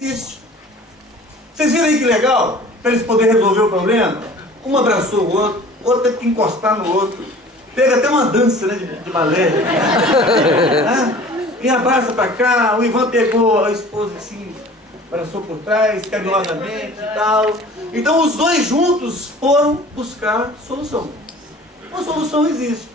existe. Vocês viram aí que legal? Para eles poderem resolver o problema, um abraçou o outro teve que encostar no outro. Teve até uma dança, né, de balé. Né? E abraça para cá, o Ivan pegou a esposa assim, abraçou por trás, carinhosamente e tal. Então os dois juntos foram buscar solução. Uma solução existe.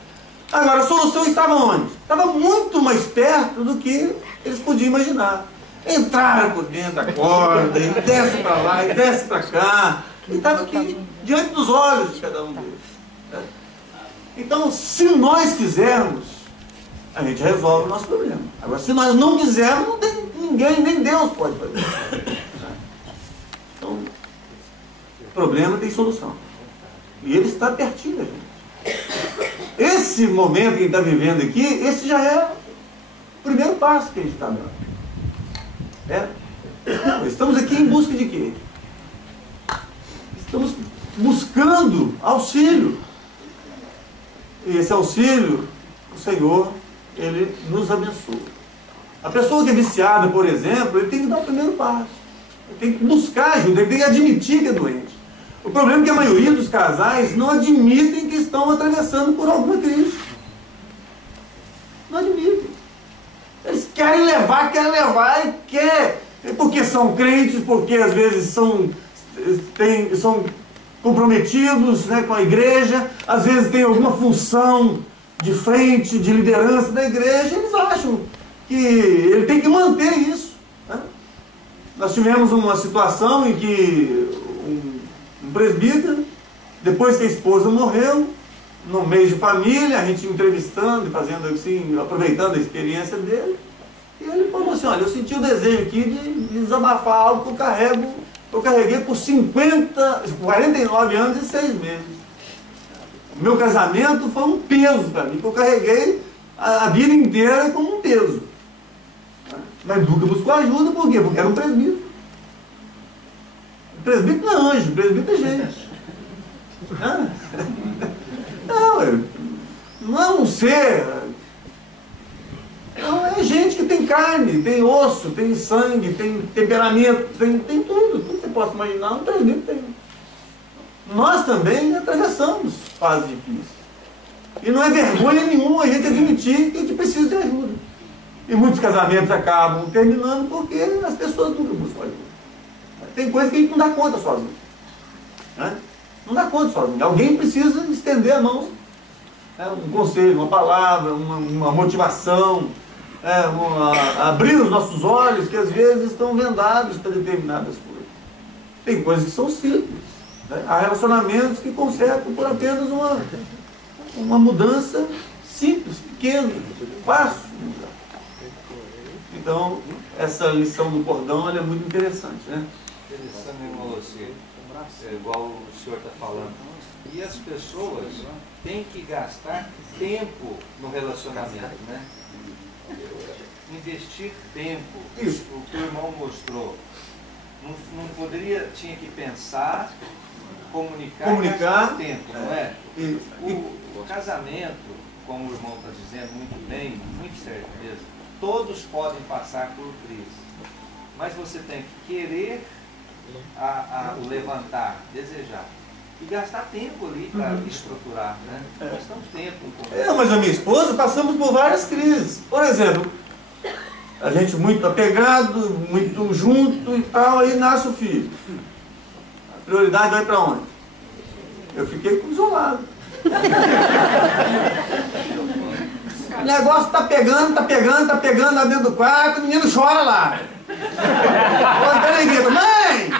Agora, a solução estava onde? Estava muito mais perto do que eles podiam imaginar. Entraram por dentro da corda, e desce para lá, e desce para cá. E estava aqui, diante dos olhos de cada um deles. Né? Então, se nós quisermos, a gente resolve o nosso problema. Agora, se nós não quisermos, não tem ninguém, nem Deus pode fazer. Então, o problema tem solução. E ele está pertinho da gente. Esse momento que a gente está vivendo aqui, esse já é o primeiro passo que a gente está dando. Estamos aqui em busca de quê? Estamos buscando auxílio. E esse auxílio, o Senhor, Ele nos abençoa. A pessoa que é viciada, por exemplo, ele tem que dar o primeiro passo. Ele tem que buscar ajuda, ele tem que admitir que é doente. O problema é que a maioria dos casais não admitem que estão atravessando por alguma crise. Não admitem. Eles querem levar e quer. Porque são crentes, porque às vezes são comprometidos, né, com a igreja, às vezes tem alguma função de frente, de liderança da igreja, eles acham que ele tem que manter isso. Né? Nós tivemos uma situação em que um presbítero, depois que a esposa morreu, no mês de família, a gente entrevistando, fazendo assim, aproveitando a experiência dele, e ele falou assim: olha, eu senti o desejo aqui de desabafar algo que eu carreguei por 49 anos e 6 meses. O meu casamento foi um peso para mim, que eu carreguei a vida inteira como um peso. Mas nunca buscou ajuda, por quê? Porque era um presbítero. O presbítero não é anjo, o presbítero é gente. Não é um ser. Não, é gente que tem carne, tem osso, tem sangue, tem temperamento, tem tudo que você possa imaginar, um presbítero tem. Nós também atravessamos fases difíceis. E não é vergonha nenhuma a gente admitir que a gente precisa de ajuda. E muitos casamentos acabam terminando porque as pessoas nunca buscam ajuda. Tem coisa que a gente não dá conta sozinho. Né? Não dá conta sozinho. Alguém precisa estender a mão. Um conselho, uma palavra, uma motivação, abrir os nossos olhos, que às vezes estão vendados para determinadas coisas. Tem coisas que são simples. Né? Há relacionamentos que consertam por apenas uma mudança simples, pequena, fácil. Então, essa lição do cordão ela é muito interessante. Né? Interessante, irmão Luci, igual o senhor está falando. E as pessoas têm que gastar tempo no relacionamento, né? Investir tempo. Isso. O que o irmão mostrou. Não poderia, tinha que pensar, comunicar e gastar tempo, não é? O casamento, como o irmão está dizendo muito bem, muito certo mesmo, todos podem passar por crise. Mas você tem que querer o levantar, desejar. E gastar tempo ali para estruturar, né? Gastamos tempo. Mas a minha esposa passamos por várias crises. Por exemplo, a gente muito apegado, muito junto e tal, aí nasce o filho. A prioridade vai para onde? Eu fiquei isolado. O negócio tá pegando lá dentro do quarto, o menino chora lá. Ele grita: mãe!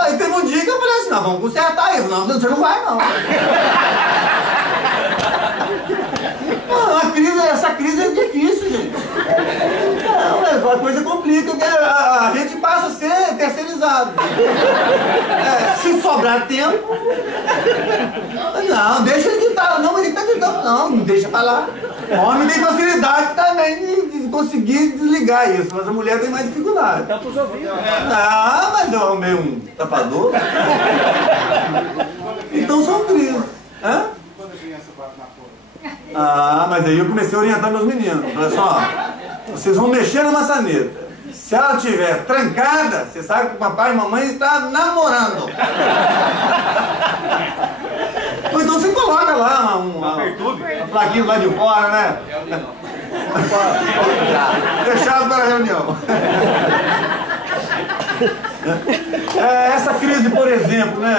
Aí teve um dia que eu falei assim: não, vamos consertar isso, não, você não vai não. Essa crise é difícil, gente. A coisa complica, porque a gente passa a ser terceirizado. Se sobrar tempo, não, deixa ele gritar, não, mas ele está gritando, não deixa pra lá. O homem tem facilidade também de conseguir desligar isso, mas a mulher tem mais dificuldade. Então, pros ouvidos. Não, mas eu arrumei um tapador. Então são crises. Quando a criança bate na porta. Mas aí eu comecei a orientar meus meninos. Falei assim: ó, vocês vão mexer na maçaneta. Se ela estiver trancada, você sabe que o papai e a mamãe estão namorando. Ou então você coloca lá uma plaquinha lá de fora, né? Fechado para a reunião. Essa crise, por exemplo, né?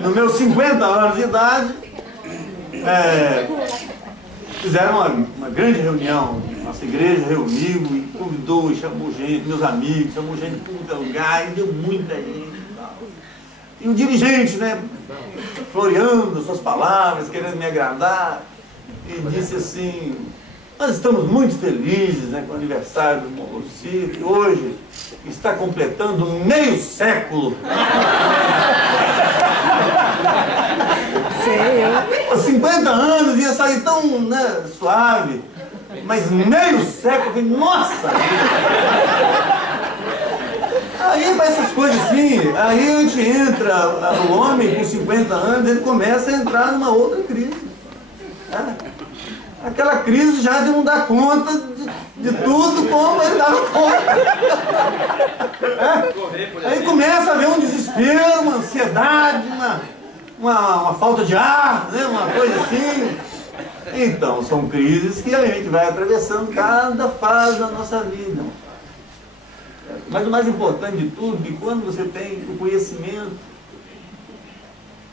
Nos meus 50 anos de idade, fizeram uma grande reunião. Nossa igreja reuniu e convidou e chamou gente, meus amigos, chamou gente de todo lugar, e deu muita gente. E um dirigente, né, floreando suas palavras, querendo me agradar, e disse assim: nós estamos muito felizes, né, com o aniversário do Moloci, que hoje está completando meio século. Sim. 50 anos ia sair tão, né, suave, mas meio século, nossa! Aí para essas coisas assim, aí a gente entra, o homem com 50 anos, ele começa a entrar numa outra crise. Aquela crise já de não dar conta de tudo como ele dava conta. Aí começa a haver um desespero, uma ansiedade, uma falta de ar, né? Uma coisa assim. Então, são crises que a gente vai atravessando cada fase da nossa vida. Mas o mais importante de tudo é que quando você tem o conhecimento,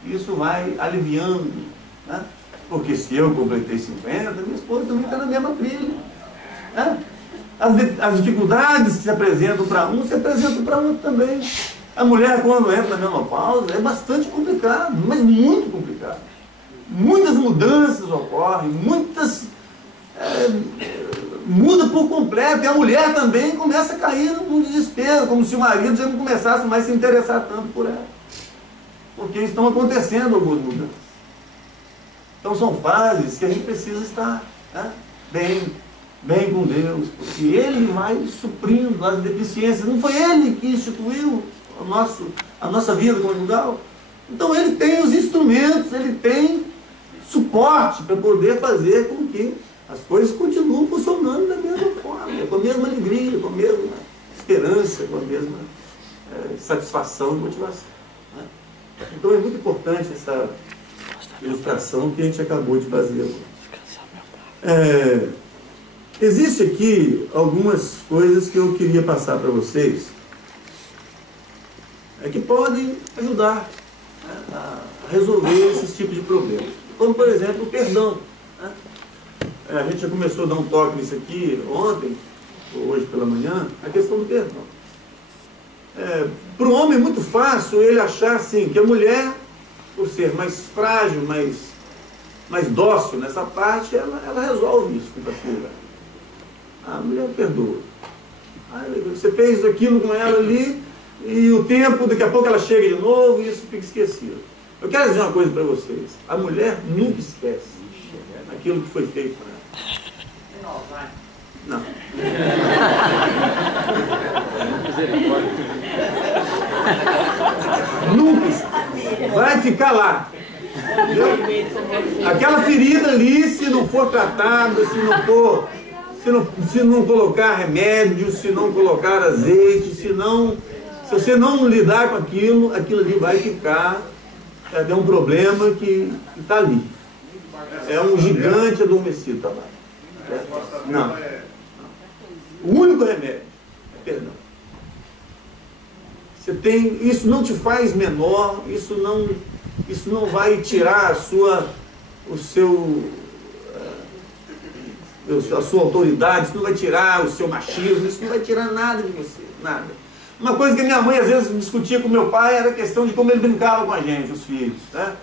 isso vai aliviando, né? Porque se eu completei 50, minha esposa também está na mesma trilha, né? As dificuldades que se apresentam para um, se apresentam para outro também. A mulher, quando entra na menopausa, é bastante complicado, mas muito complicado. Muitas mudanças ocorrem, muda por completo, e a mulher também começa a cair no desespero, como se o marido já não começasse mais a se interessar tanto por ela. Porque estão acontecendo algumas mudanças. Então são fases que a gente precisa estar, né, bem com Deus, porque Ele vai suprindo as deficiências. Não foi Ele que instituiu a nossa vida conjugal? Então Ele tem os instrumentos, Ele tem suporte para poder fazer com que as coisas continuem funcionando da mesma forma, com a mesma alegria, com a mesma esperança, com a mesma satisfação e motivação, né? Então é muito importante essa ilustração que a gente acabou de fazer. Existe aqui algumas coisas que eu queria passar para vocês, que podem ajudar, né, a resolver esses tipos de problemas. Como, por exemplo, o perdão, né? A gente já começou a dar um toque nisso aqui ontem, ou hoje pela manhã, a questão do perdão. Para o homem é muito fácil ele achar assim, que a mulher, por ser mais frágil, mais dócil nessa parte, ela resolve isso com facilidade. A mulher perdoa. Aí você fez aquilo com ela ali, e o tempo, daqui a pouco ela chega de novo e isso fica esquecido. Eu quero dizer uma coisa para vocês: a mulher nunca esquece aquilo que foi feito para ela. Não. Nunca esquece. Vai ficar lá. Entendeu? Aquela ferida ali, se não for tratada, se não colocar remédio, se não colocar azeite, se você não lidar com aquilo ali vai ficar. É um problema que está ali. É um gigante adormecido, está lá. Não. O único remédio é perdão. Isso não te faz menor, isso não vai tirar a sua autoridade, isso não vai tirar o seu machismo, isso não vai tirar nada de você, nada. Uma coisa que minha mãe às vezes discutia com meu pai era a questão de como ele brincava com a gente, os filhos, né?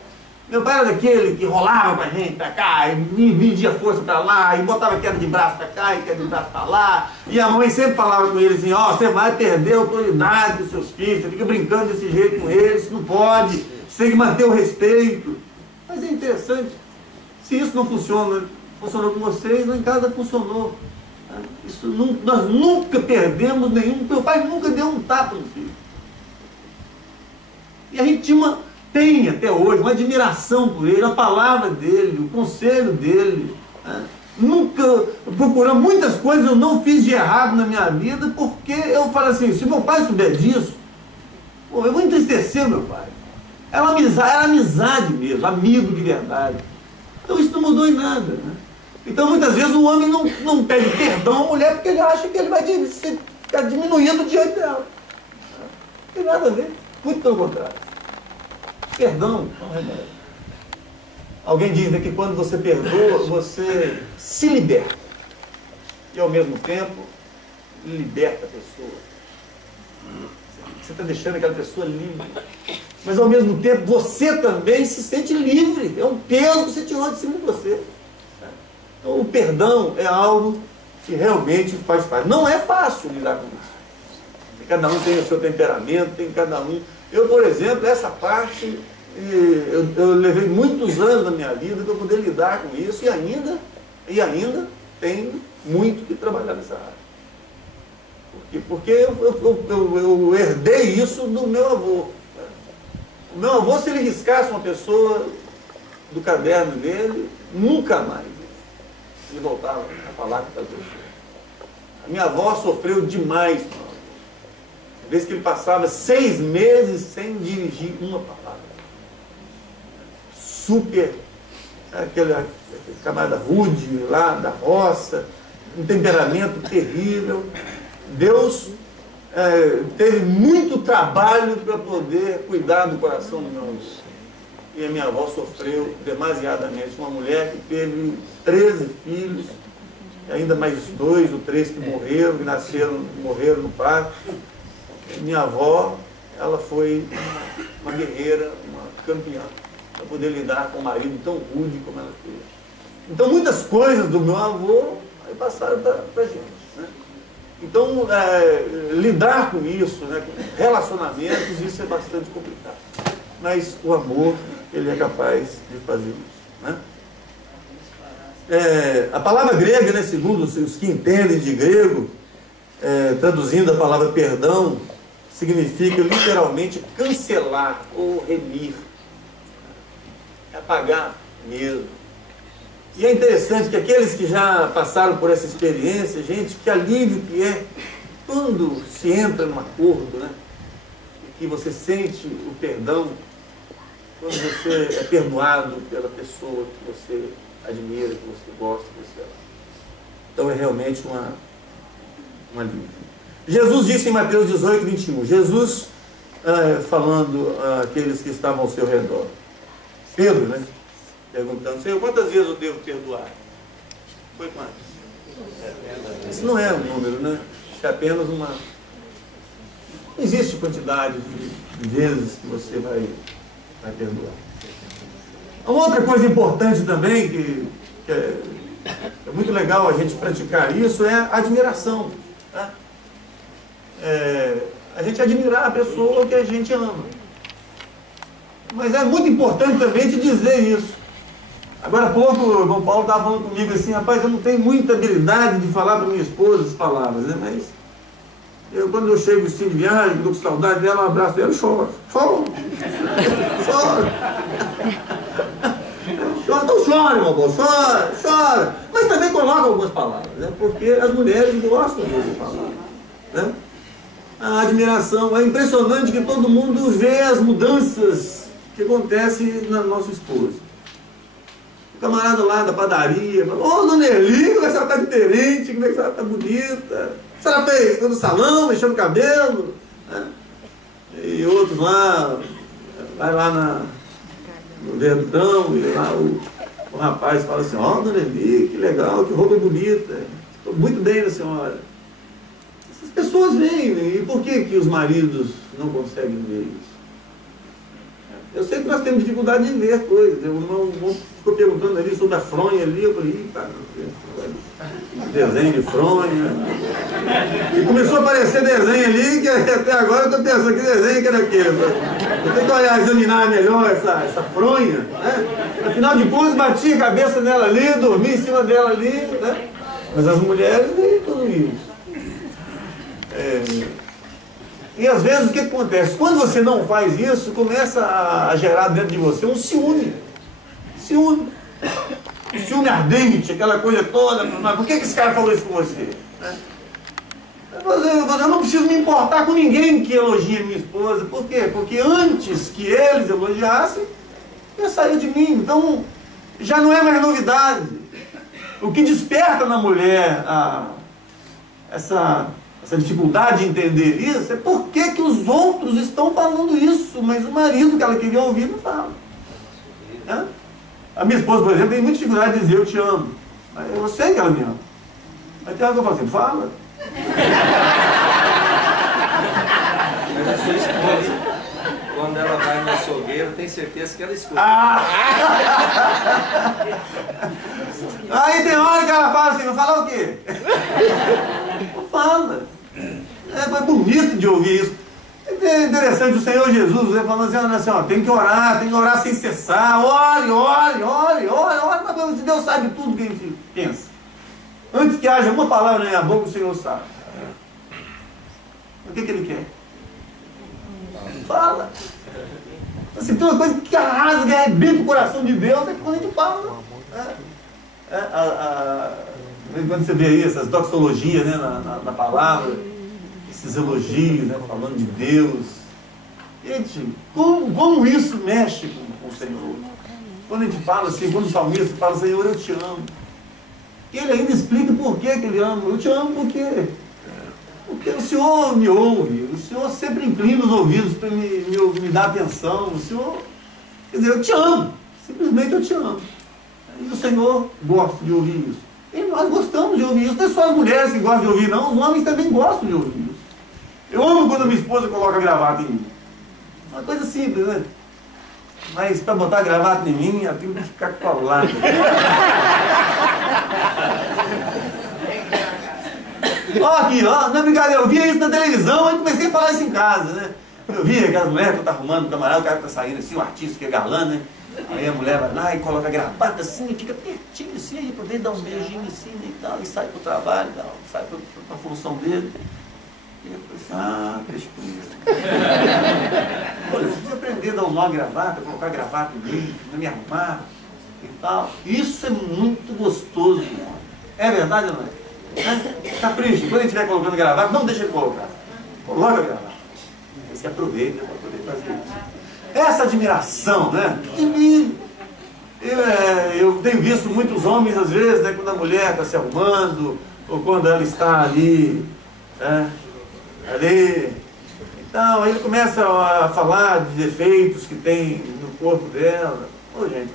Meu pai era daquele que rolava com a gente pra cá, e media força pra lá, e botava queda de braço pra cá, e queda de braço pra lá. E a mãe sempre falava com ele assim: você vai perder a autoridade dos seus filhos, você fica brincando desse jeito com eles, não pode, você tem que manter o respeito. Mas é interessante, se isso não funcionou com vocês, lá em casa funcionou. Nós nunca perdemos nenhum, meu pai nunca deu um tapa no filho. E a gente tem até hoje uma admiração por ele, a palavra dele, o conselho dele, né? nunca procurando muitas coisas, eu não fiz de errado na minha vida, porque eu falo assim, se meu pai souber disso, pô, eu vou entristecer meu pai. Era amizade mesmo, amigo de verdade. Então isso não mudou em nada, né? Então muitas vezes o homem não pede perdão à mulher porque ele acha que ele vai ficar diminuindo o direito dela. Não tem nada a ver, muito pelo contrário. Perdão é um remédio. Alguém diz que quando você perdoa, você se liberta. E ao mesmo tempo, liberta a pessoa. Você está deixando aquela pessoa livre. Mas ao mesmo tempo, você também se sente livre. É um peso que você tirou de cima de você. Então o perdão é algo que realmente faz parte. Não é fácil lidar com isso. Cada um tem o seu temperamento, tem cada um. Eu, por exemplo, essa parte... Eu levei muitos anos da minha vida para poder lidar com isso e ainda tenho muito que trabalhar nessa área. Porque eu herdei isso do meu avô. O meu avô, se ele riscasse uma pessoa do caderno dele, nunca mais ele voltava a falar com aquela pessoa. A minha avó sofreu demais. Uma vez que ele passava 6 meses sem dirigir uma palavra. Super, aquele camarada rude lá da roça, um temperamento terrível. Deus teve muito trabalho para poder cuidar do coração do meu avô. E a minha avó sofreu demasiadamente. Uma mulher que teve 13 filhos, ainda mais 2 ou 3 que morreram, que morreram no parto. Minha avó, ela foi uma guerreira, uma campeã, para poder lidar com um marido tão rude como ela fez. Então muitas coisas do meu avô aí passaram para a gente, né? Então lidar com isso, né, com relacionamentos, isso é bastante complicado. Mas o amor, ele é capaz de fazer isso, né? A palavra grega, né, segundo os que entendem de grego, traduzindo a palavra perdão, significa literalmente cancelar ou remir. Apagar mesmo. E é interessante que aqueles que já passaram por essa experiência, gente, que alívio que é quando se entra num acordo, né? E que você sente o perdão, quando você é perdoado pela pessoa que você admira, que você gosta, que você ama. Então é realmente um alívio. Jesus disse em Mateus 18, 21, Jesus falando àqueles que estavam ao seu redor. Pedro, né? Perguntando, Senhor, quantas vezes eu devo perdoar? Foi quantas? Isso não é um número, né? Isso é apenas uma... Não existe quantidade de vezes que você vai perdoar. Uma outra coisa importante também, que é muito legal a gente praticar isso, é a admiração. Tá? A gente admirar a pessoa que a gente ama. Mas é muito importante também te dizer isso. Agora há pouco o irmão Paulo estava falando comigo assim, rapaz, eu não tenho muita habilidade de falar para minha esposa as palavras, né? Mas quando eu chego assim de viagem, estou com saudade dela, um abraço dela, choro. Então chora, irmão Paulo, chora. Mas também coloca algumas palavras, né? Porque as mulheres gostam de palavras, né? A admiração, é impressionante que todo mundo vê as mudanças que acontecem na nossa esposa. O camarada lá da padaria fala, ô dona Eli, como é que ela está diferente, como é que ela está bonita. O que ela fez? Ficou no salão, mexendo o cabelo, né? E outros lá, vai lá no Verdão, e lá o rapaz fala assim, ó dona Eli, que legal, que roupa bonita, estou muito bem da senhora. Essas pessoas veem, e por que os maridos não conseguem ver isso? Eu sei que nós temos dificuldade de ver coisas. O irmão ficou perguntando ali sobre a fronha ali, eu falei, tá, desenho de fronha. E começou a aparecer desenho ali, que até agora eu estou pensando, que desenho que era aquele? Eu tenho que olhar, examinar melhor essa fronha, né? Afinal de contas, bati a cabeça nela ali, dormi em cima dela ali, né? Mas as mulheres veem tudo isso. E às vezes o que acontece? Quando você não faz isso, começa a gerar dentro de você um ciúme. Ciúme. ciúme ardente, aquela coisa toda, mas por que esse cara falou isso com você? Né? Eu não preciso me importar com ninguém que elogie minha esposa. Por quê? Porque antes que eles elogiassem, ia sair de mim. Então, já não é mais novidade. O que desperta na mulher essa dificuldade de entender isso é por que os outros estão falando isso, mas o marido que ela queria ouvir não fala. Né? A minha esposa, por exemplo, tem muita dificuldade de dizer eu te amo. Eu sei que ela me ama. Mas tem hora que eu falo assim, fala. Mas a sua esposa, quando ela vai no açougueiro, tem certeza que ela escuta. Aí tem hora que ela fala assim, vai falar o quê? Não fala. É bonito de ouvir isso. É interessante o Senhor Jesus, né, falando assim, ó, tem que orar sem cessar, ore, mas Deus sabe tudo que a gente pensa. Antes que haja uma palavra na minha boca, o Senhor sabe. O que Ele quer? Fala. Assim, tem uma coisa que arrasa, que arrebenta o coração de Deus, é quando a gente fala. Quando você vê aí essas doxologias, né, na palavra, esses elogios, né, falando de Deus. Gente, como isso mexe com o Senhor? Quando a gente fala assim, quando o salmista fala, Senhor, eu te amo. E ele ainda explica por que ele ama. Eu te amo porque o Senhor me ouve, o Senhor sempre inclina os ouvidos para me dar atenção. O Senhor, quer dizer, eu te amo, simplesmente eu te amo. E o Senhor gosta de ouvir isso. E nós gostamos de ouvir isso. Não é só as mulheres que gostam de ouvir, não, os homens também gostam de ouvir isso. Eu amo quando a minha esposa coloca gravata em mim. Uma coisa simples, né? Mas para botar gravata em mim, eu tenho que ficar colado. Ó, aqui, ó, não é brincadeira, eu via isso na televisão, aí comecei a falar isso em casa, né? Eu via aquelas mulheres que eu tava arrumando, o camarada, o cara que tá saindo assim, o artista que é galã, né? Aí a mulher vai lá e coloca a gravata assim, e fica pertinho assim, aí poder dar um beijinho assim e tal, e sai pro trabalho, tal, sai pra função dele. E eu falei assim, deixa com isso. Olha, eu preciso aprender a dar um nó à gravata, colocar a gravata em mim, me arrumar e tal. Isso é muito gostoso, é verdade ou não é? Capricho, quando a gente estiver colocando gravata, não deixa ele colocar. Coloca a gravata. Aí você aproveita para poder fazer isso. Essa admiração, né? Eu tenho visto muitos homens, às vezes, né, quando a mulher está se arrumando, ou quando ela está ali, né, então, aí ele começa a falar de defeitos que tem no corpo dela. Ô, gente,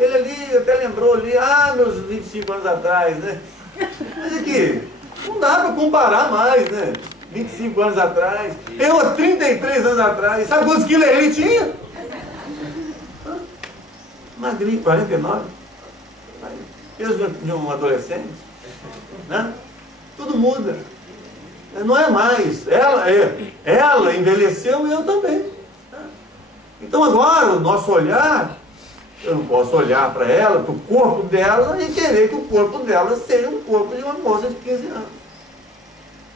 ele ali até lembrou ali, meus 25 anos atrás, né? Mas aqui, não dá para comparar mais, né? 25 anos atrás, eu há 33 anos atrás, sabe quantos quilos ele tinha? Magrinho, 49. Peso de um adolescente, né? Tudo muda. Não é mais. Ela envelheceu e eu também. Então agora o nosso olhar, eu não posso olhar para ela, para o corpo dela e querer que o corpo dela seja um corpo de uma moça de 15 anos.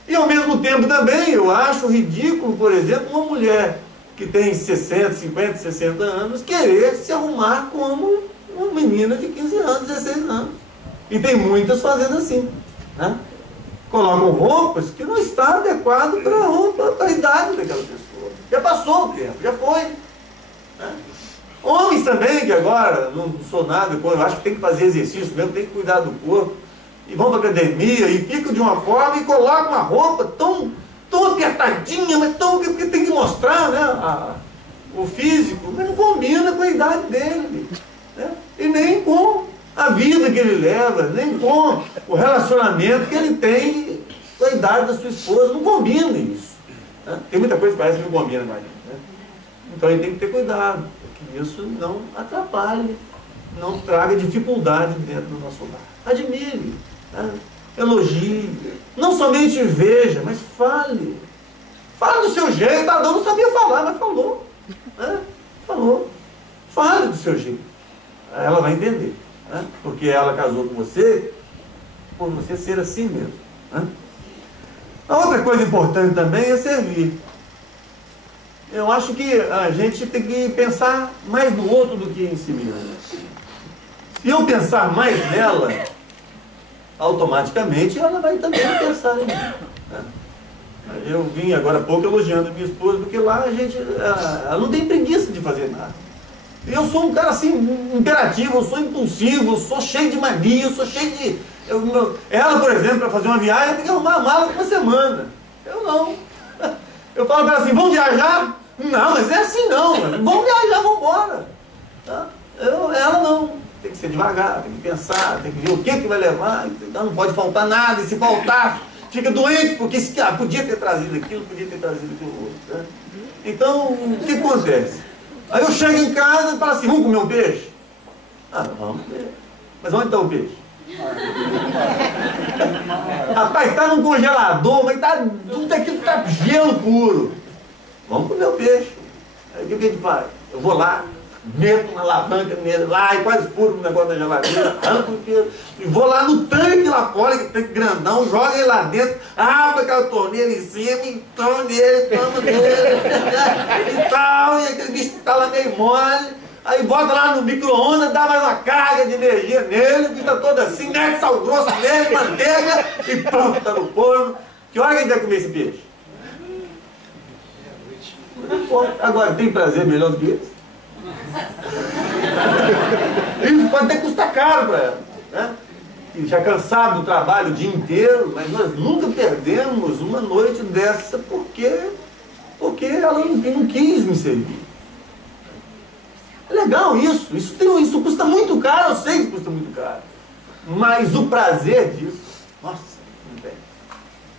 E ao mesmo tempo também eu acho ridículo, por exemplo, uma mulher que tem 60, 50, 60 anos querer se arrumar como uma menina de 15 anos, 16 anos. E tem muitas fazendo assim, né? Colocam roupas que não está adequado para a roupa, para a idade daquela pessoa. Já passou o tempo, já foi. Né? Homens também, que agora não sou nada, eu acho que tem que fazer exercício mesmo, tem que cuidar do corpo. E vão para a academia e ficam de uma forma e colocam uma roupa tão apertadinha, mas porque tem que mostrar, né, o físico, mas não combina com a idade dele. Né? E nem com a vida que ele leva, nem com o relacionamento que ele tem com a idade da sua esposa. Não combina isso. Né? Tem muita coisa que parece que não combina mais. Né? Então ele tem que ter cuidado, para que isso não atrapalhe, não traga dificuldade dentro do nosso lar. Admire, né? Elogie, não somente veja, mas fale. Fale do seu jeito. Adão não sabia falar, mas falou. Né? Falou. Fale do seu jeito. Ela vai entender. Né? Porque ela casou com você, por você ser assim mesmo. Né? A outra coisa importante também é servir. Eu acho que a gente tem que pensar mais no outro do que em si mesmo. Se eu pensar mais nela, automaticamente ela vai também pensar em mim. Né? Eu vim agora há pouco elogiando minha esposa, porque lá ela não tem preguiça de fazer nada. Eu sou um cara assim, imperativo, eu sou impulsivo, eu sou cheio de mania, eu sou cheio de... ela, por exemplo, para fazer uma viagem, tem que arrumar a mala por uma semana. Eu não. Eu falo para ela assim, vamos viajar? Não, mas não é assim não. Vamos viajar, vamos embora. Tá? Ela não. Tem que ser devagar, tem que pensar, tem que ver o que vai levar. Então não pode faltar nada, e se faltar, fica doente, porque podia ter trazido aquilo, podia ter trazido aquilo outro. Né? Então, o que acontece? Aí eu chego em casa e falo assim, vamos comer um peixe? Vamos comer. Mas onde está o peixe? Rapaz, está num congelador, mas tudo aquilo está gelo puro. Vamos comer o peixe. Aí o que a gente faz? Eu vou lá, meto uma alavanca nele lá e quase furo no negócio da geladeira, arranco inteiro, e vou lá no tanque lá fora, que tanque grandão, joga ele lá dentro, abre aquela torneira em cima e toma nele e tal, e aquele bicho que tá lá meio mole, aí bota lá no micro-ondas, dá mais uma carga de energia nele, o bicho tá todo assim, mete sal grosso nele, manteiga e pronto, tá no forno. Que hora que a gente vai comer esse peixe? Agora, tem prazer melhor do que esse? Isso pode até custar caro para ela, né? E já cansado do trabalho o dia inteiro, mas nós nunca perdemos uma noite dessa porque ela não quis me servir. É legal isso, isso custa muito caro, eu sei que custa muito caro, mas o prazer disso, nossa, não tem.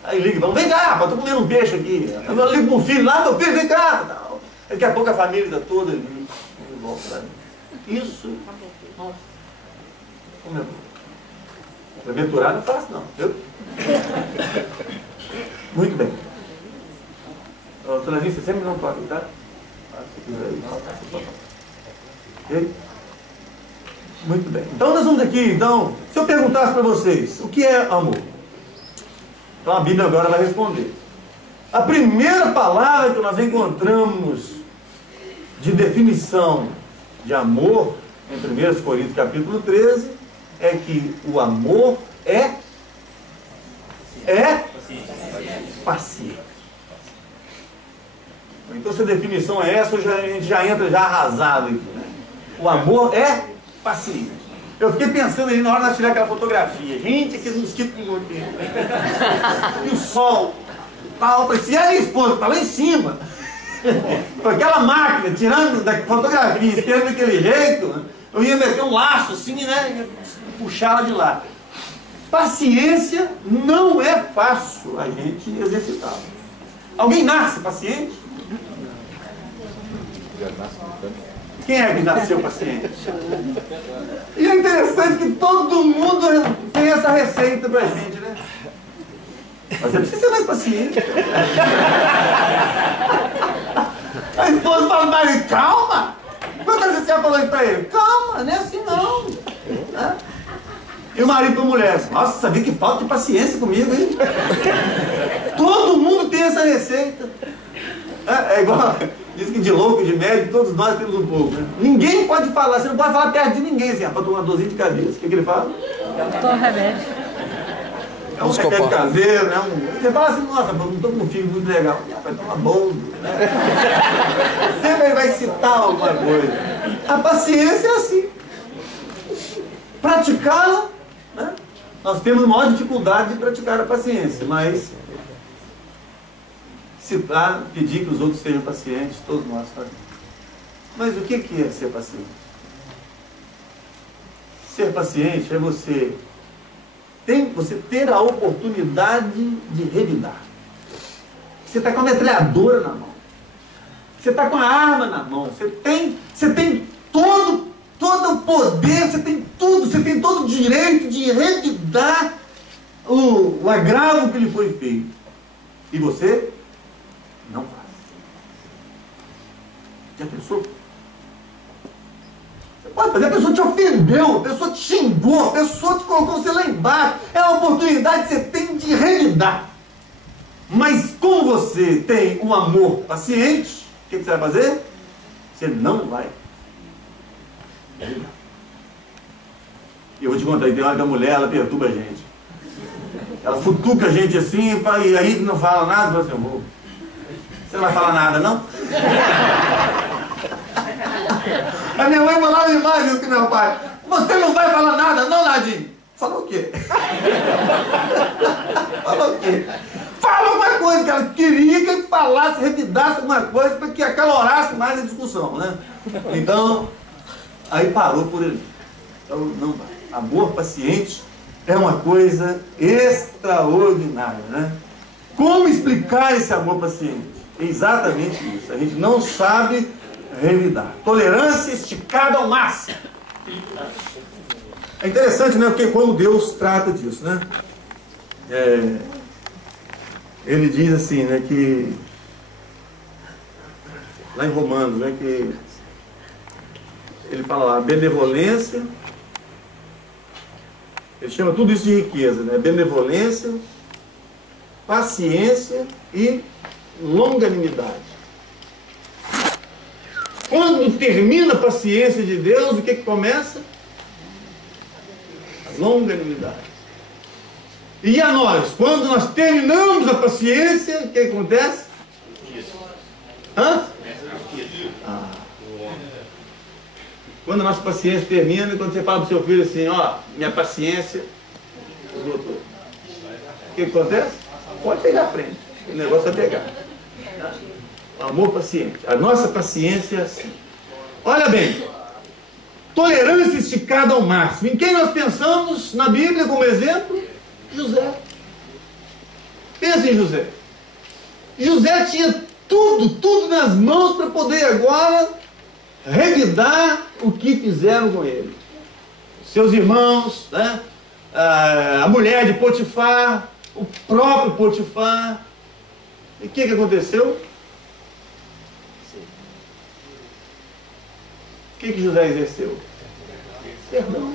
Aí liga, vamos, vem cá, rapaz, tô comendo um peixe aqui. Eu ligo pro filho lá, meu filho, vem cá. Daqui a pouco a família está toda ali. Isso, nossa, como é bom. Aventurar não é fácil não, viu? Muito bem. Sonazinho, você sempre não toca, tá? Se quiser aí. Ok? Muito bem. Então nós vamos aqui, então, se eu perguntasse para vocês, o que é amor? Então a Bíblia agora vai responder. A primeira palavra que nós encontramos de definição de amor, em 1 Coríntios capítulo 13, é que o amor é paciente. Então se a definição é essa, a gente já entra já arrasado aqui, né? O amor é paciente. Eu fiquei pensando ali na hora de tirar aquela fotografia. Gente, aqueles mosquitos me mordendo. E o sol. Eu falei assim, e a minha esposa está lá em cima. Com aquela máquina, tirando da fotografia, escrevendo daquele jeito, eu ia meter um laço assim, né? E puxar ela de lá. Paciência não é fácil a gente exercitar. Alguém nasce paciente? Quem é que nasceu paciente? E é interessante que todo mundo tem essa receita pra gente, né? Mas você precisa ser mais paciente. A esposa fala para ele, calma! Quantas vezes você já falou isso para ele? Calma, não é assim não. Né? E o marido para a mulher, nossa, sabia que falta de paciência comigo, hein? Todo mundo tem essa receita. É igual, diz que de louco, de médico, todos nós temos um pouco. Né? Ninguém pode falar, você não pode falar perto de ninguém, assim, para tomar uma dorzinha de cabeça. O que ele fala? Toma remédio. É um remédio caseiro, né? Você fala assim, nossa, não estou com um filho muito legal. Vai tomar bolo. Né? Sempre vai citar alguma coisa. A paciência é assim. Praticá-la, né? Nós temos maior dificuldade de praticar a paciência, mas citar, pedir que os outros sejam pacientes, todos nós fazemos. Mas o que é ser paciente? Ser paciente é você ter a oportunidade de revidar. Você está com a metralhadora na mão. Você está com a arma na mão. Você tem todo o poder, você tem tudo, você tem todo o direito de revidar o agravo que lhe foi feito. E você não faz. Já pensou? Pode fazer, a pessoa te ofendeu, a pessoa te xingou, a pessoa te colocou você lá embaixo. É a oportunidade que você tem de revidar. Mas como você tem um amor paciente, o que você vai fazer? Você não vai revidar. E eu vou te contar, tem hora que a mulher, ela perturba a gente. Ela futuca a gente assim, e aí não fala nada, fala assim, você não vai falar nada, não? A minha mãe falava demais isso com meu pai. Você não vai falar nada, não, Nadinho? Falou o quê? Falou o quê? Falou uma coisa que ela queria que ele falasse, revidasse alguma coisa para que acalorasse mais a discussão, né? Então, aí parou por ele. Então, não, amor paciente é uma coisa extraordinária, né? Como explicar esse amor paciente? É exatamente isso. A gente não sabe revidar. Tolerância esticada ao máximo. É interessante, né? Porque como Deus trata disso, né? Ele diz assim, né? Que lá em Romanos, né? Que ele fala lá, benevolência. Ele chama tudo isso de riqueza, né? Benevolência, paciência e longanimidade. Quando termina a paciência de Deus, o que começa? A longanimidade. E a nós, quando nós terminamos a paciência, o que acontece? Hã? Quando a nossa paciência termina, quando você fala para o seu filho assim, ó, minha paciência esgotou. O que acontece? Pode pegar a frente. O negócio é pegar. O amor paciente. A nossa paciência é assim. Olha bem. Tolerância esticada ao máximo. Em quem nós pensamos na Bíblia como exemplo? José. Pensa em José. José tinha tudo nas mãos para poder agora revidar o que fizeram com ele. Seus irmãos, né? A mulher de Potifar, o próprio Potifar. E o que aconteceu? O que José exerceu? Perdão.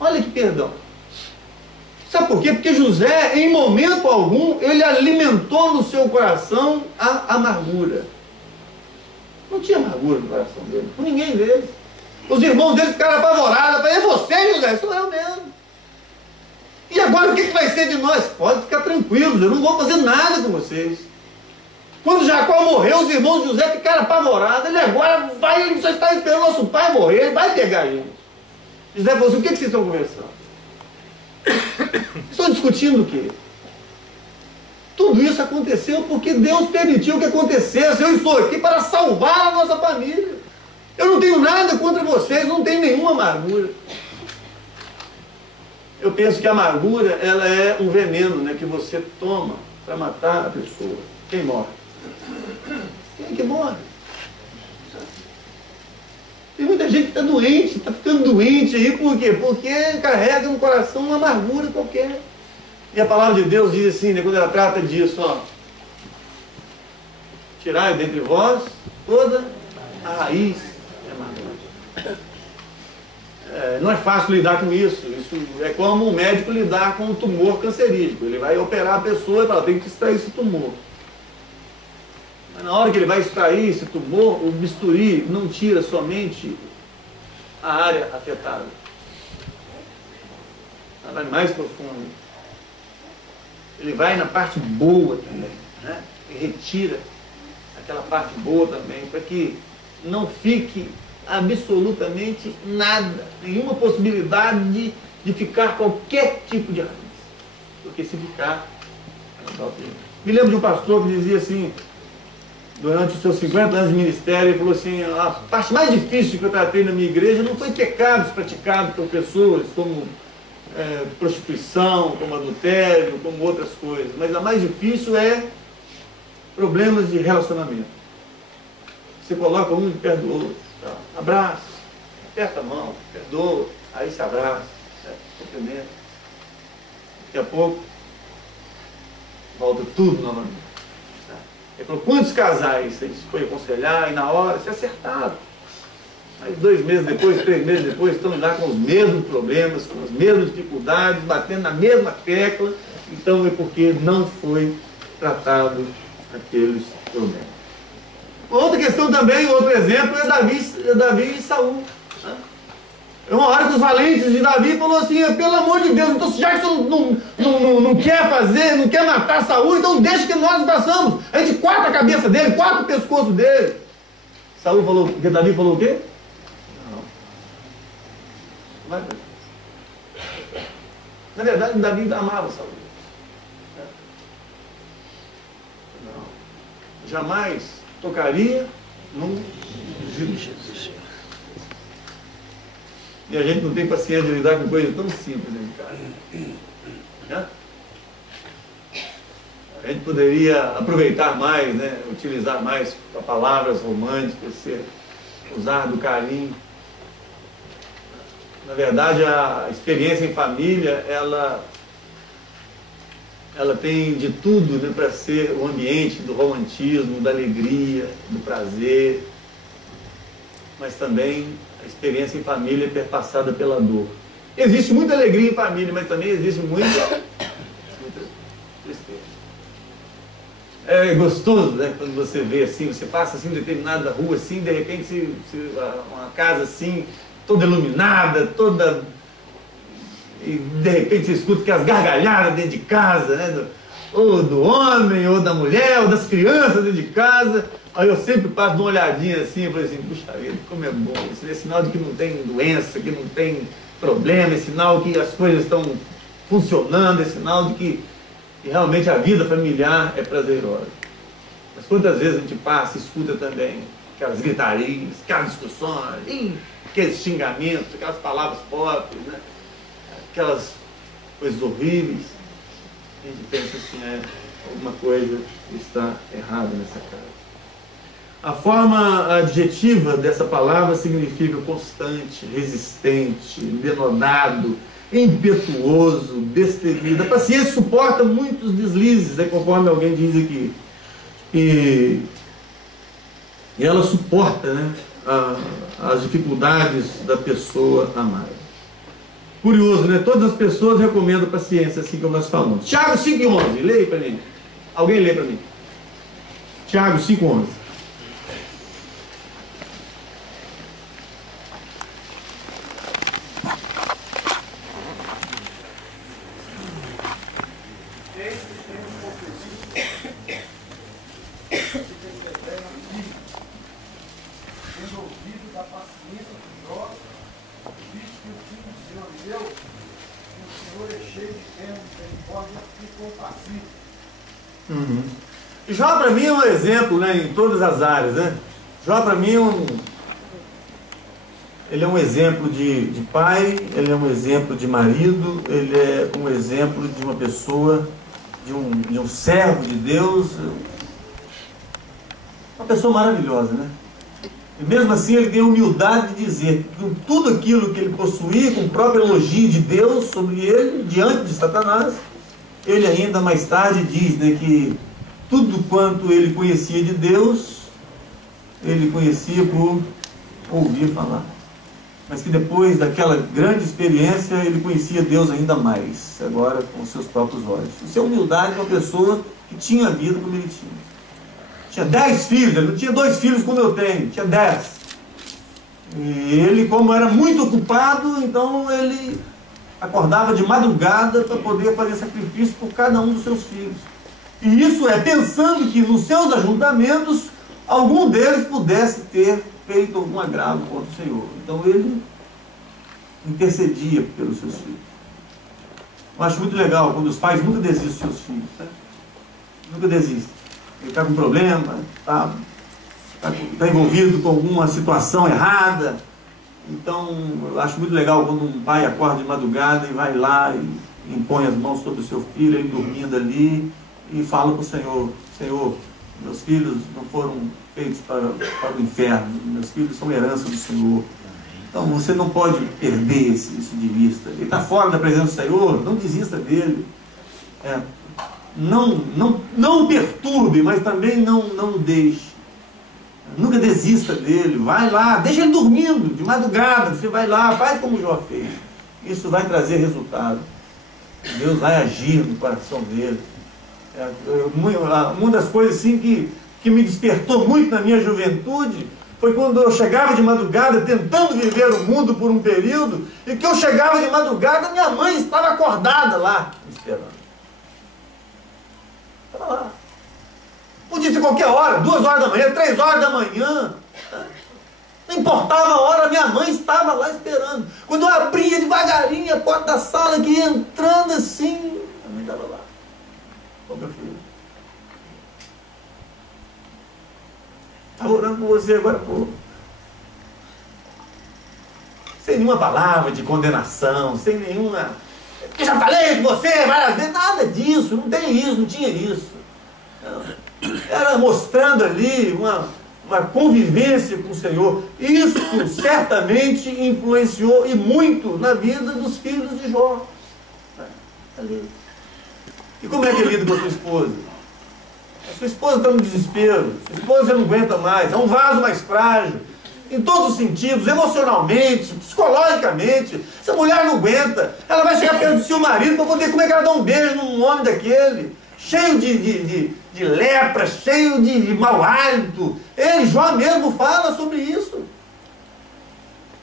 Olha que perdão. Sabe por quê? Porque José, em momento algum, ele alimentou no seu coração a amargura. Não tinha amargura no coração dele, com ninguém deles. Os irmãos dele ficaram apavorados. É você, José? Sou eu mesmo. E agora o que vai ser de nós? Pode ficar tranquilos, eu não vou fazer nada com vocês. Quando Jacó morreu, os irmãos de José ficaram apavorados. Ele agora vai, ele só está esperando nosso pai morrer, ele vai pegar ele. José falou assim, o que vocês estão conversando? Estão discutindo o quê? Tudo isso aconteceu porque Deus permitiu que acontecesse. Eu estou aqui para salvar a nossa família. Eu não tenho nada contra vocês, não tenho nenhuma amargura. Eu penso que a amargura, ela é um veneno, né, que você toma para matar a pessoa. Quem morre? Quem que morre? Tem muita gente que está doente, está ficando doente aí, por quê? Porque carrega no coração uma amargura qualquer. E a palavra de Deus diz assim, né, quando ela trata disso, ó, tirai dentre vós toda a raiz de amargura. Não é fácil lidar com isso. Isso é como um médico lidar com um tumor cancerígeno. Ele vai operar a pessoa e fala, tem que extrair esse tumor. Mas na hora que ele vai extrair esse tumor, o bisturi não tira somente a área afetada. Ela vai mais profundo. Ele vai na parte boa também, né? E retira aquela parte boa também, para que não fique absolutamente nada, nenhuma possibilidade de ficar qualquer tipo de raiz. Porque se ficar, me lembro de um pastor que dizia assim, durante os seus 50 anos de ministério, ele falou assim, a parte mais difícil que eu tratei na minha igreja não foi pecados praticados por pessoas, como prostituição, como adultério, como outras coisas, mas a mais difícil é problemas de relacionamento. Você coloca um perto do outro, tá? Abraça, aperta a mão, perdoa, aí se abraça, cumprimenta. Daqui a pouco volta tudo novamente. Tá? Ele falou, quantos casais eles foi aconselhar e na hora se acertaram? Mas 2 meses depois, 3 meses depois, estão lá com os mesmos problemas, com as mesmas dificuldades, batendo na mesma tecla. Então é porque não foi tratado aqueles problemas. Outra questão também, outro exemplo é Davi e Saul. Né? Uma hora que os valentes de Davi falou assim, pelo amor de Deus, então já que você não quer fazer, não quer matar Saul, então deixa que nós façamos. A gente corta a cabeça dele, corta o pescoço dele. Saul falou, porque Davi falou o quê? Não. Vai. Na verdade, Davi amava Saul. Não. Jamais tocaria num juiz. E a gente não tem paciência de lidar com coisas tão simples dentro de casa. Né? A gente poderia aproveitar mais, né? Utilizar mais palavras românticas, usar do carinho. Na verdade, a experiência em família, ela tem de tudo, né, para ser o ambiente do romantismo, da alegria, do prazer, mas também a experiência em família é perpassada pela dor. Existe muita alegria em família, mas também existe muita tristeza. É gostoso, né, quando você vê assim, você passa assim, determinada rua assim, de repente uma casa assim, toda iluminada, toda... E de repente você escuta que as gargalhadas dentro de casa, né, ou do homem, ou da mulher, ou das crianças dentro de casa. Aí eu sempre passo uma olhadinha assim, e falo assim, puxa vida, como é bom. Isso é sinal de que não tem doença, que não tem problema, é sinal que as coisas estão funcionando, é sinal de que realmente a vida familiar é prazerosa. Mas quantas vezes a gente passa e escuta também aquelas gritarias, aquelas discussões, aqueles xingamentos, aquelas palavras fortes, né? Aquelas coisas horríveis. A gente pensa assim, alguma coisa está errada nessa casa. A forma adjetiva dessa palavra significa constante, resistente, denodado, impetuoso, destemido. A paciência suporta muitos deslizes, conforme alguém diz aqui. E ela suporta, né, as dificuldades da pessoa amada. Curioso, né? Todas as pessoas recomendam paciência, assim como nós falamos. Tiago 5,11, leia para mim. Alguém lê para mim. Tiago 5,11. Jó para mim é um exemplo, né, em todas as áreas, né? Jó para mim ele é um exemplo de pai, ele é um exemplo de marido, ele é um exemplo de uma pessoa, de um servo de Deus, uma pessoa maravilhosa, né? E mesmo assim ele tem a humildade de dizer que com tudo aquilo que ele possuía, com o próprio elogio de Deus sobre ele, diante de Satanás, ele ainda mais tarde diz, né, que tudo quanto ele conhecia de Deus, ele conhecia por ouvir falar. Mas que depois daquela grande experiência, ele conhecia Deus ainda mais, agora com seus próprios olhos. Isso é humildade de uma pessoa que tinha a vida como ele tinha. Tinha 10 filhos, ele não tinha 2 filhos como eu tenho, tinha 10. E ele, como era muito ocupado, então ele acordava de madrugada para poder fazer sacrifício por cada um dos seus filhos. E isso é pensando que nos seus ajuntamentos, algum deles pudesse ter feito algum agravo contra o Senhor. Então ele intercedia pelos seus filhos. Eu acho muito legal quando os pais nunca desistem dos seus filhos. Né? Nunca desistem. Ele está com problema, está envolvido com alguma situação errada. Então eu acho muito legal quando um pai acorda de madrugada e vai lá e impõe as mãos sobre o seu filho, ele dormindo ali, e fala para o Senhor: Senhor, meus filhos não foram feitos para o inferno, meus filhos são herança do Senhor. Então você não pode perder isso de vista. Ele está fora da presença do Senhor, não desista dele. Não o perturbe, mas também não o deixe. Nunca desista dele. Vai lá, deixa ele dormindo de madrugada. Você vai lá, faz como Jó fez. Isso vai trazer resultado. Deus vai agir no coração dele. Uma das coisas assim que me despertou muito na minha juventude foi quando eu chegava de madrugada tentando viver o mundo por um período, e que eu chegava de madrugada, minha mãe estava acordada lá, esperando. Estava lá. Podia ser qualquer hora, 2 horas da manhã, 3 horas da manhã. Não importava a hora, minha mãe estava lá esperando. Quando eu abria devagarinho a porta da sala, que ia entrando assim, a mãe estava lá. Ô, meu filho, estava orando por você agora há pouco. Sem nenhuma palavra de condenação, sem nenhuma... Eu já falei com você várias vezes, nada disso, não tem isso, não tinha isso. Era mostrando ali uma convivência com o Senhor. Isso certamente influenciou e muito na vida dos filhos de Jó. Ali. E como é que ele lida com a sua esposa? A sua esposa está no desespero, a sua esposa já não aguenta mais, é um vaso mais frágil, em todos os sentidos, emocionalmente, psicologicamente. Essa mulher não aguenta, ela vai chegar perto do seu marido para poder, como é que ela dá um beijo num homem daquele, cheio de lepra, cheio de mau hálito. Ele, Jó mesmo, fala sobre isso.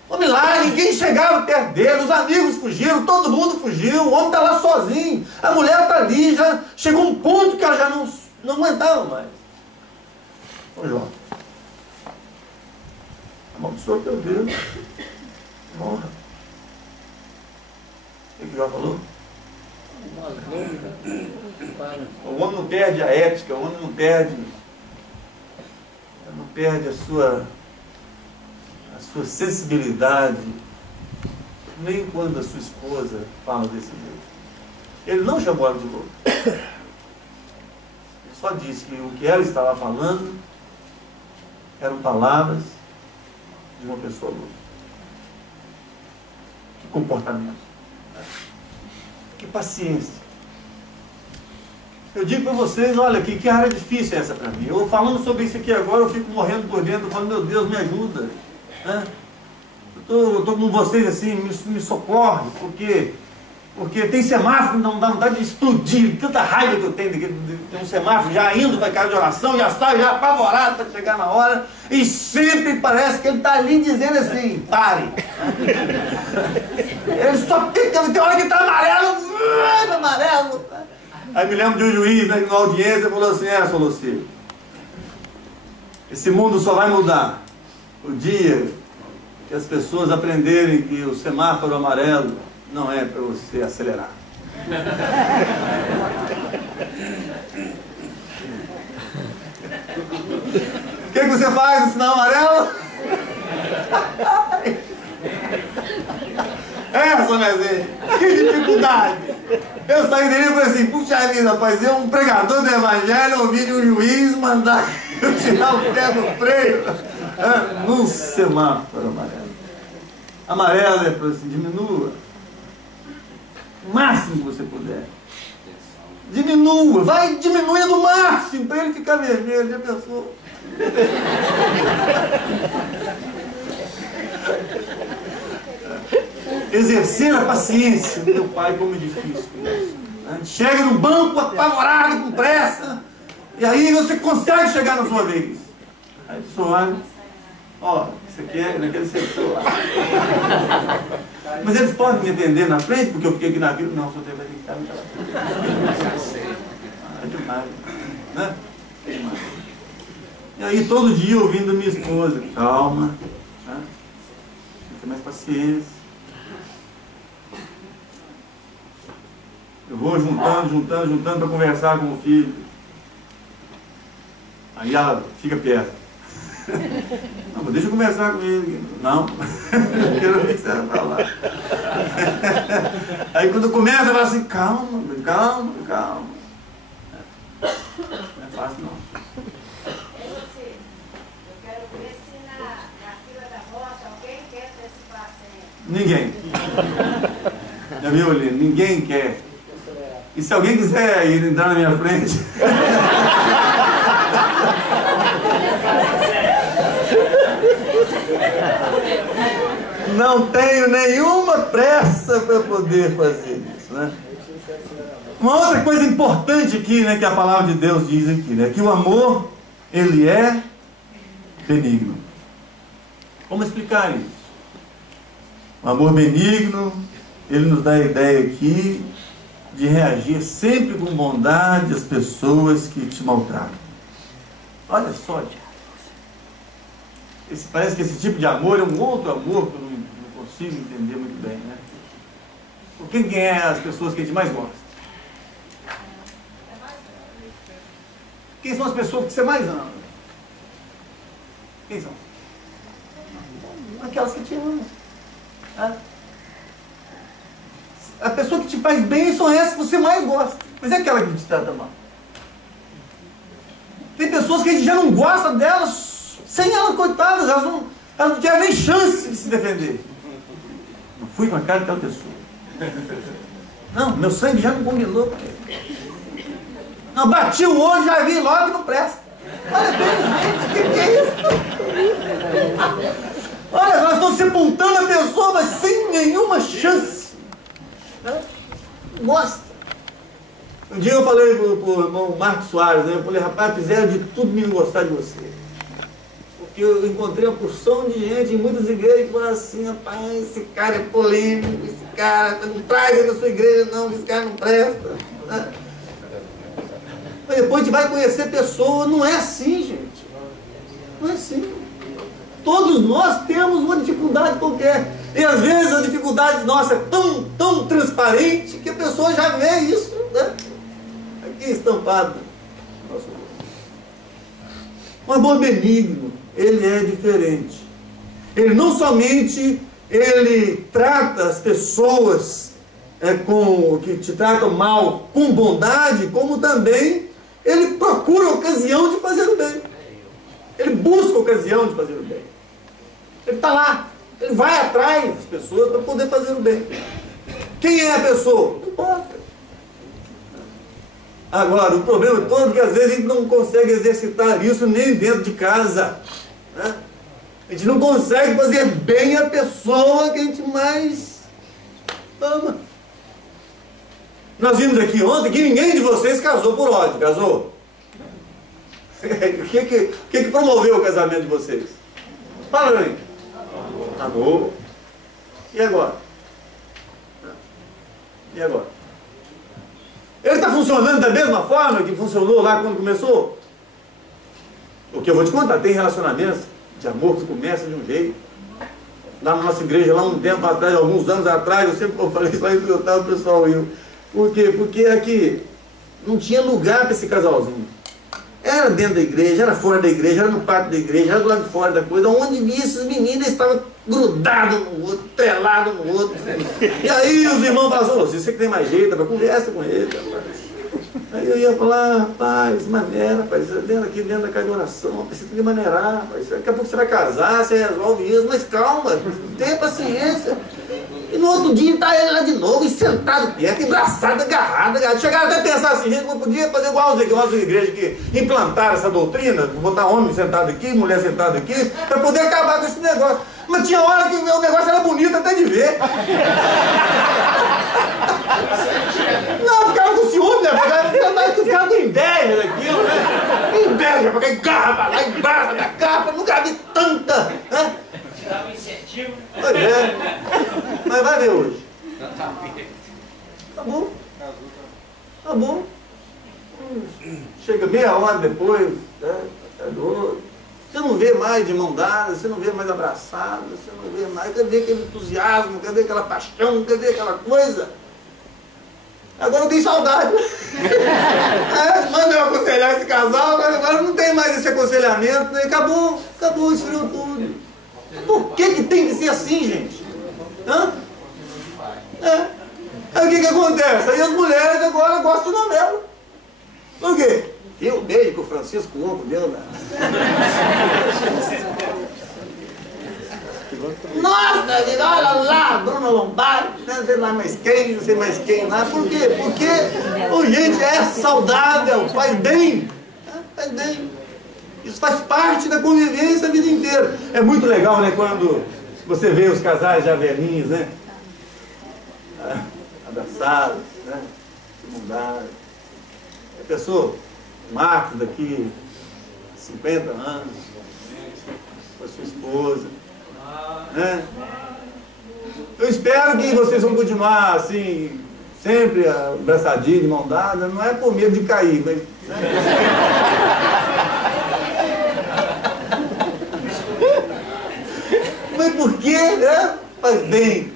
Vamos lá, ninguém chegava perto dele, os amigos fugiram, todo mundo fugiu, o homem está lá sozinho, a mulher está ali, já chegou um ponto que ela já não aguentava mais. Ô Jó, amaldiçoa teu Deus, morra. O que Jó falou? O homem não perde a ética, o homem não perde a sua sensibilidade, nem quando a sua esposa fala desse jeito. Ele não chamou ela de louco. Ele só disse que o que ela estava falando eram palavras de uma pessoa louca. Que comportamento. Que paciência. Eu digo para vocês, olha, que área difícil é essa para mim. Eu falando sobre isso aqui agora, eu fico morrendo por dentro, falando, meu Deus, me ajuda. Né? Eu estou com vocês assim, me socorre, porque tem semáforo que não dá vontade de explodir, tanta raiva que eu tenho, tem um semáforo já indo para casa de oração, já sai já apavorado para chegar na hora, e sempre parece que ele está ali dizendo assim, pare. Ele só tem hora que está amarelo. Aí me lembro de um juiz, né, na audiência, falou assim, Solocê, esse mundo só vai mudar o dia que as pessoas aprenderem que o semáforo amarelo não é para você acelerar. O que você faz no sinal amarelo? Sonezinho, que dificuldade! Eu saí dele e falei assim, puxa vida, rapaz, eu um pregador do evangelho, ouvi de um juiz mandar eu tirar o pé do freio num semáforo amarelo. Amarelo é para assim, diminua o máximo que você puder. Diminua, vai diminuindo o máximo para ele ficar vermelho, já pensou? Exercer a paciência, meu pai, como é difícil. Chega no banco apavorado, com pressa, e aí você consegue chegar na sua vez. Aí você olha, ó, isso aqui é naquele setor lá. Mas eles podem me atender na frente, porque eu fiquei aqui na vila. Não, o senhor vai ter que estar naquela frente. É demais, né? É demais. E aí todo dia ouvindo minha esposa, calma, né? Tem mais paciência. Eu vou juntando para conversar com o filho. Aí ela fica perto. Não, mas deixa eu conversar com ele. Não, eu quero ver o que você vai falar. Aí quando começa, ela fala assim, calma. Não é fácil não. Eu quero ver se na fila da morte alguém quer antecipar sempre. Ninguém. Já viu ali? Ninguém quer. E se alguém quiser ir entrar na minha frente... Não tenho nenhuma pressa para poder fazer isso, né? Uma outra coisa importante aqui, né, que a palavra de Deus diz aqui, né, que o amor, ele é benigno. Como explicar isso? O amor benigno, ele nos dá a ideia aqui de reagir sempre com bondade às pessoas que te maltratam. Olha só, parece que esse tipo de amor é um outro amor que eu não consigo entender muito bem, né? Porque quem é as pessoas que a gente mais gosta? Quem são as pessoas que você mais ama? Quem são? Aquelas que te amam. A pessoa que te faz bem são essas que você mais gosta. Mas é aquela que te trata mal. Tem pessoas que a gente já não gosta delas, sem elas, coitadas, elas não tiveram nem chance de se defender. Não fui com a cara daquela pessoa. Não, meu sangue já não combinou. Não, bati o olho, já vi logo que não presta. Olha, gente, o que é isso? Olha, elas estão sepultando a pessoa, mas sem nenhuma chance. Gosta. Um dia eu falei pro irmão Marcos Soares, né? Eu falei, rapaz, fizeram de tudo me gostar de você. Porque eu encontrei uma porção de gente em muitas igrejas que falaram assim, rapaz, esse cara é polêmico, esse cara, não traz ele na sua igreja não, esse cara não presta. Né? Mas depois a gente vai conhecer pessoa, não é assim, gente. Não é assim. Todos nós temos uma dificuldade qualquer. E às vezes a dificuldade nossa é tão transparente que a pessoa já vê isso, né? Aqui estampado. Um amor benigno, ele é diferente. Ele não somente ele trata as pessoas que te tratam mal com bondade, como também ele procura a ocasião de fazer o bem. Ele busca a ocasião de fazer o bem. Ele está lá. Ele vai atrás das pessoas para poder fazer o bem. Quem é a pessoa? Não importa. Agora, o problema todo é que às vezes a gente não consegue exercitar isso nem dentro de casa. Né? A gente não consegue fazer bem a pessoa que a gente mais ama. Nós vimos aqui ontem que ninguém de vocês casou por ódio. Casou? O que promoveu o casamento de vocês? Fala aí. Amor. E agora? E agora? Ele está funcionando da mesma forma que funcionou lá quando começou? Porque eu vou te contar, tem relacionamentos de amor que começa de um jeito. Lá na nossa igreja, lá um tempo atrás, alguns anos atrás, eu sempre falei isso aí, o pessoal riu. Por quê? Porque aqui não tinha lugar para esse casalzinho. Era dentro da igreja, era fora da igreja, era no pátio da igreja, era do lado de fora da coisa, onde esses meninos estavam grudados no outro, trelados no outro. E aí os irmãos falaram, você que tem mais jeito, conversa com ele. Rapaz. Aí eu ia falar, rapaz, maneira, rapaz, aqui dentro da casa de oração, você tem que maneirar, rapaz, daqui a pouco você vai casar, você resolve isso, mas calma, tenha paciência. E no outro dia tá ele lá de novo, e sentado perto, engraçado, agarrado. Chegaram até a pensar assim, gente, não podia fazer igual as igrejas que implantaram essa doutrina, botar homem sentado aqui, mulher sentada aqui, para poder acabar com esse negócio. Mas tinha hora que o negócio era bonito até de ver. Não, ficava com ciúme, né? Ficava com inveja daquilo, né? Inveja, porque agarra pra lá, embaça da capa, nunca vi tanta, né? Dá um incentivo. Pois é. Mas vai ver hoje. Tá bom. Tá bom. Chega meia hora depois, né? Você não vê mais de mão dada, você não vê mais abraçado, você não vê mais. Cadê aquele entusiasmo, cadê aquela paixão, cadê aquela coisa? Agora eu tenho saudade. Manda eu aconselhar esse casal, agora não tem mais esse aconselhamento, né? Acabou, esfriou tudo. Por que tem que ser assim, gente? Hã? Aí o que acontece? Aí as mulheres agora gostam de novela. Por quê? Eu beijo que o Francisco Longo deu, né? Nossa, olha lá, Bruna Lombardi, não sei lá mais quem, não sei mais quem lá. Por quê? Porque, gente, é saudável, faz bem. Faz bem. Isso faz parte da convivência a vida inteira. É muito legal, né, quando você vê os casais já velhinhos, né? Abraçados, né? Bondade. A pessoa, Marcos, daqui 50 anos, com a sua esposa. Né? Eu espero que vocês vão continuar assim, sempre abraçadinho, de mão dada, não é por medo de cair, mas... Mas porque, né? Faz bem.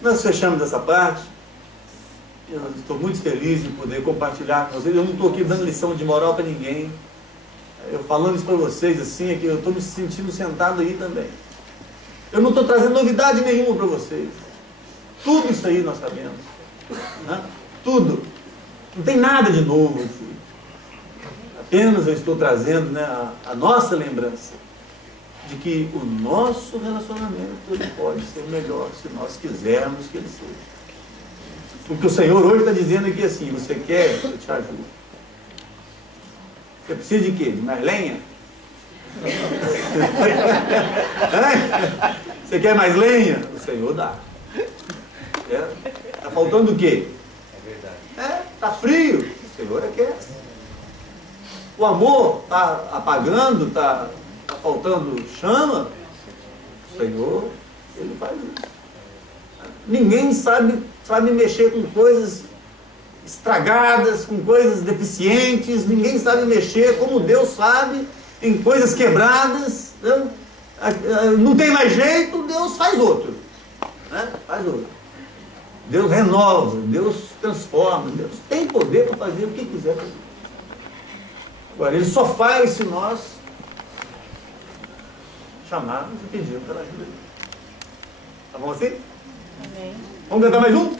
Nós fechamos essa parte. Eu estou muito feliz em poder compartilhar com vocês. Eu não estou aqui dando lição de moral para ninguém. Eu falando isso para vocês assim, é que eu estou me sentindo sentado aí também. Eu não estou trazendo novidade nenhuma para vocês. Tudo isso aí nós sabemos. Né? Tudo. Não tem nada de novo aqui. Apenas eu estou trazendo, né, a nossa lembrança de que o nosso relacionamento ele pode ser melhor se nós quisermos que ele seja. O que o Senhor hoje está dizendo aqui assim, você quer, eu te ajudo. Você precisa de quê? De mais lenha? Você quer mais lenha? O Senhor dá. Está faltando o quê? É verdade. Está frio? O Senhor aquece. O amor está apagando, está faltando chama? O Senhor, Ele faz isso. Ninguém sabe mexer com coisas estragadas, com coisas deficientes, ninguém sabe mexer como Deus sabe, em coisas quebradas, né? Não tem mais jeito, Deus faz outro. Né? Faz outro. Deus renova, Deus transforma, Deus tem poder para fazer o que quiser fazer. Agora, Ele só faz se nós chamarmos e pedirmos pela ajuda dele. Tá bom assim? Amém. Vamos cantar mais um?